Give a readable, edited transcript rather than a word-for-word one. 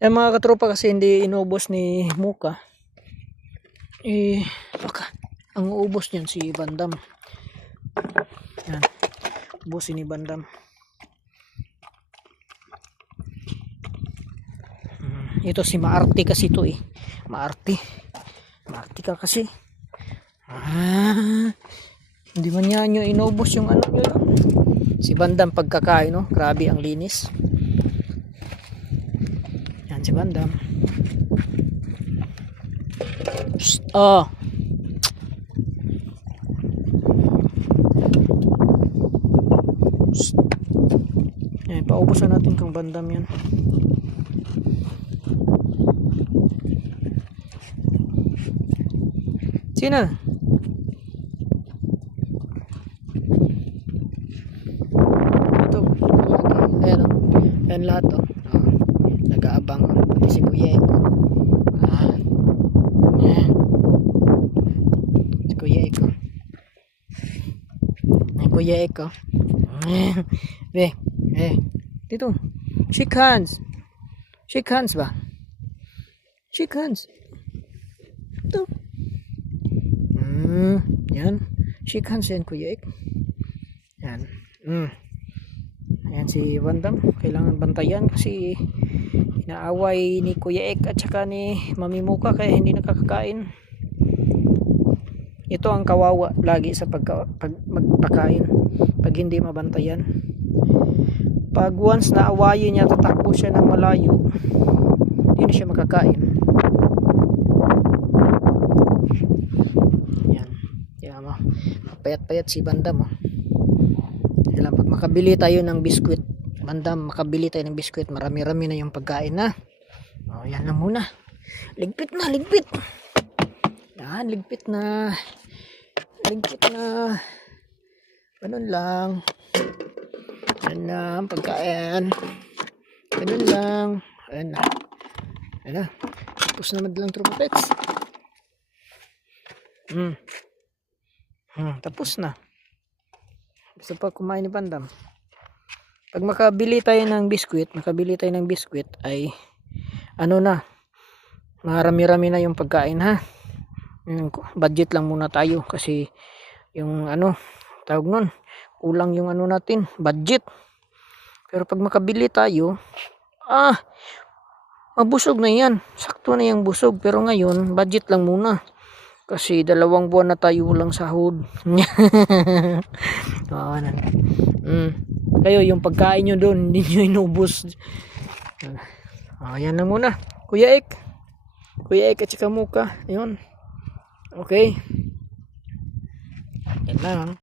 Yan mga katropa, kasi hindi inubos ni Muka. Baka ang uubos niyan si Bandam. Yan, ubusin ni Bandam. Ito si Maarte kasi ito Maarte ka kasi. Hindi man niya nyo inubos yung ano nyo. Si Bandam pagkakain, no? Grabe ang linis. Yan si Bandam. Psst, oh. Psst. Yan, paubusan natin kang Bandam yan. Sino? Ito, ayan, ayan lahat to. Nag-aabang pati si Kuya Eko. Si Kuya Eko. Kuya Eko. Dito. Shake hands. Shake hands ba? Shake hands. Ito. Yan. Shake hands yan, Kuya Ek. Yan. Ayan si Bandam. Kailangan bantayan kasi inaaway ni Kuya Ek at saka ni Mami Muka kaya hindi nakakakain. Ito ang kawawa lagi sa magpakain pag hindi mabantayan. Pag once na awayin niya, tatakbo siya ng malayo, hindi na siya makakain. Yan, payat-payat si Bandam. Kailan pag makabili tayo ng biskwit, Bandam, makabili tayo ng biskwit, marami-rami na yung pagkain na. Yan lang muna. Ligpit na. Yan, ligpit na. Ganun lang. Yan lang, pagkain. Ganun lang. Ayan na. Tapos na madalang tropa pets. Tapos na. Gusto pa kumain ni Bandam. Pag makabili tayo ng biskwit ay marami-rami na yung pagkain, ha. Budget lang muna tayo kasi yung tawag nun, kulang yung natin, budget. Pero pag makabili tayo, mabusog na yan, sakto na yung busog. Pero ngayon budget lang muna kasi 2 buwan na tayo walang sahod. Kayo yung pagkain nyo doon hindi nyo inubos. Yan na muna, Kuya Ek at saka Muka. Ayun, okay, yan lang.